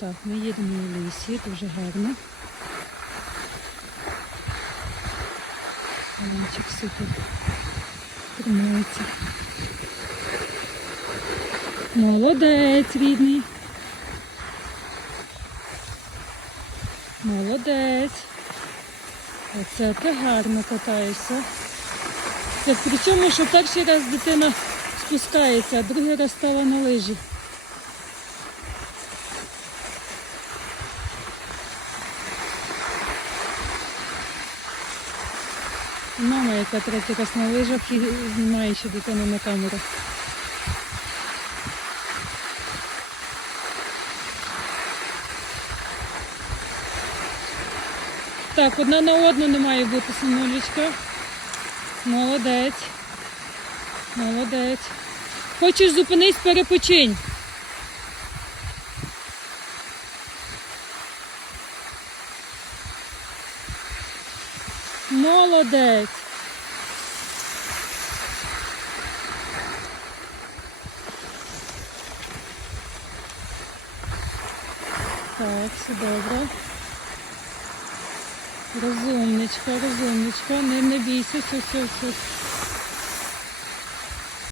Так, ми їдемо у лісі, дуже гарно. Ромчик супер тримається. Молодець, рідний. Молодець. Оце ти гарно катаєшся. Причому, що перший раз дитина спускається, а другий раз стала на лижі. Мама, яка третій раз на лижах і знімає ще дитину на камеру. Так, одна на одну не має бути синулечка. Молодець. Молодець. Хочеш зупинись, перепочинь. Молодець. Так, все добре. Розумничка, розумничка. Не, не бійся, все, все, все.